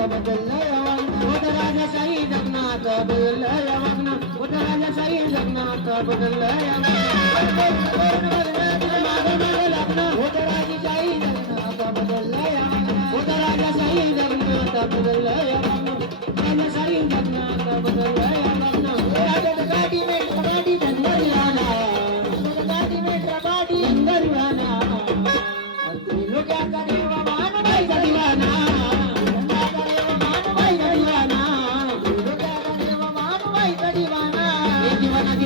बदललंय वागणं उद राजाशाही जगनात बदललंय वागणं उद राजाशाही जगनात बदललंय उद राजाशाही बदल बदललंय उद राजाशाही जगनात बदललंय राजाशाही जगनात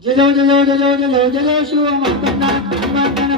Jalo jalo jalo jalo jalo shiva mahtamna mahtamna